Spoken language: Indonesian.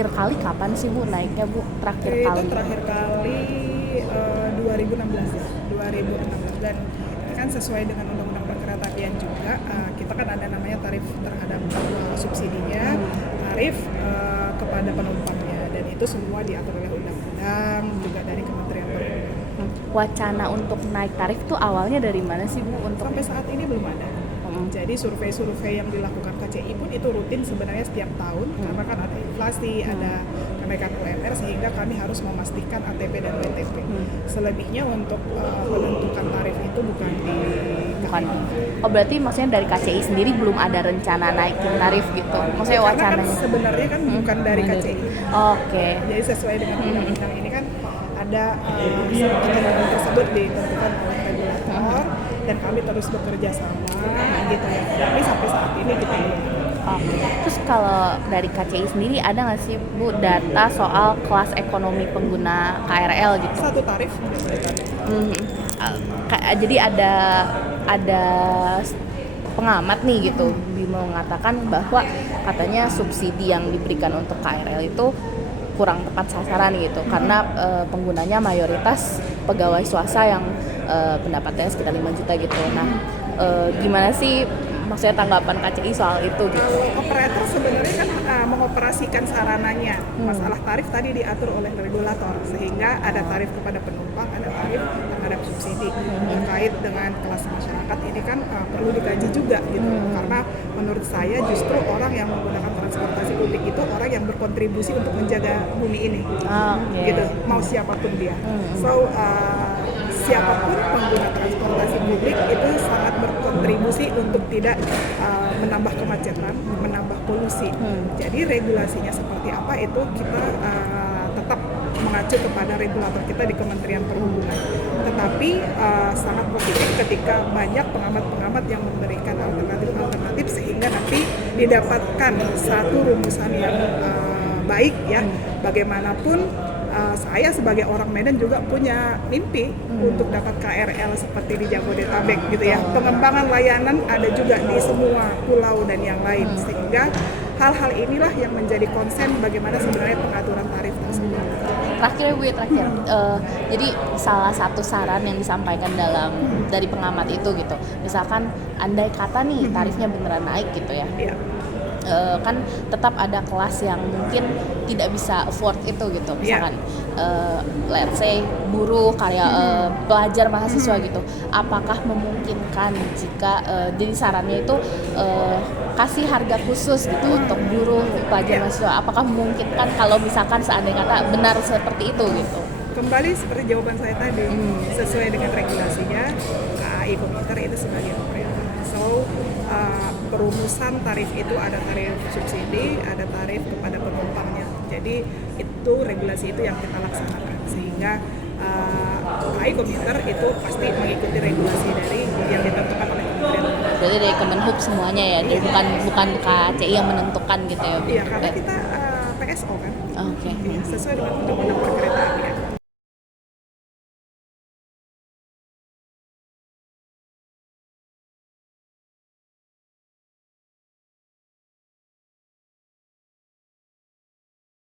terakhir kali kapan sih Bu naiknya Bu? Terakhir Itu kali. terakhir kali 2016 ya, 2016 dan ini kan sesuai dengan undang-undang perkeretaapian juga. Kita kan ada namanya tarif terhadap subsidinya, tarif kepada penumpangnya, dan itu semua diatur oleh undang-undang juga dari Kementerian Perhubungan. Wacana untuk naik tarif itu awalnya dari mana sih Bu? Untuk Sampai saat ini belum ada. Jadi survei-survei yang dilakukan KCI pun itu rutin sebenarnya setiap tahun, karena kan ada inflasi, ada kenaikan UMR, sehingga kami harus memastikan ATP dan WTP. Selebihnya untuk menentukan tarif itu bukan di bukan. Oh berarti maksudnya dari KCI sendiri belum ada rencana naikin tarif gitu? Maksudnya karena kan wacananya? sebenarnya kan bukan dari KCI. Oke. Jadi sesuai dengan undang-undang ini kan ada undang-undang tersebut ditentukan oleh regulator, dan kami terus bekerja sama gitu ya. Tapi sampai saat ini kita belum. Oke. Terus kalau dari KCI sendiri ada nggak sih Bu data soal kelas ekonomi pengguna KRL gitu? Satu tarif. Jadi ada pengamat nih gitu Bimo mengatakan bahwa katanya subsidi yang diberikan untuk KRL itu kurang tepat sasaran gitu karena penggunanya mayoritas pegawai swasta yang pendapatannya sekitar 5 juta gitu. Nah, gimana sih maksudnya tanggapan KCI soal itu gitu? Operator sebenarnya kan mengoperasikan sarananya. Masalah tarif tadi diatur oleh regulator, sehingga ada tarif kepada penumpang, ada tarif terhadap subsidi. Terkait dengan kelas masyarakat ini kan perlu dikaji juga gitu. Karena menurut saya justru orang yang menggunakan transportasi publik itu orang yang berkontribusi untuk menjaga bumi ini. Gitu, mau siapapun dia. So siapapun pengguna transportasi publik itu sangat berkontribusi untuk tidak menambah kemacetan, menambah polusi. Jadi regulasinya seperti apa itu kita tetap mengacu kepada regulator kita di Kementerian Perhubungan. Tetapi sangat positif ketika banyak pengamat-pengamat yang memberikan alternatif-alternatif sehingga nanti didapatkan satu rumusan yang baik ya. Bagaimanapun saya sebagai orang Medan juga punya mimpi untuk dapat KRL seperti di Jabodetabek gitu ya. Pengembangan layanan ada juga di semua pulau dan yang lain, sehingga hal-hal inilah yang menjadi konsen bagaimana sebenarnya pengaturan tarif tersebut. Terakhir Bu, jadi salah satu saran yang disampaikan dari pengamat itu gitu, misalkan andai kata nih tarifnya beneran naik gitu ya. Iya. Kan tetap ada kelas yang mungkin tidak bisa afford itu gitu, misalkan let's say buruh, pelajar mahasiswa gitu. Apakah memungkinkan jika jadi sarannya itu kasih harga khusus gitu untuk buruh, pelajar mahasiswa? Apakah memungkinkan kalau misalkan seandainya kata benar seperti itu gitu? Kembali seperti jawaban saya tadi, sesuai dengan regulasinya, KAI Komuter itu sebagai operator. So, perumusan tarif itu ada tarif subsidi, ada tarif kepada penumpangnya. Jadi itu regulasi itu yang kita laksanakan, sehingga KAI Komuter itu pasti mengikuti regulasi dari yang ditentukan oleh Kementerian. Berarti dari Kemenhub semuanya ya, jadi bukan KCI yang menentukan gitu ya? Iya, karena kita PSO kan. Oke. Sesuai dengan undang-undang perkeretaapian.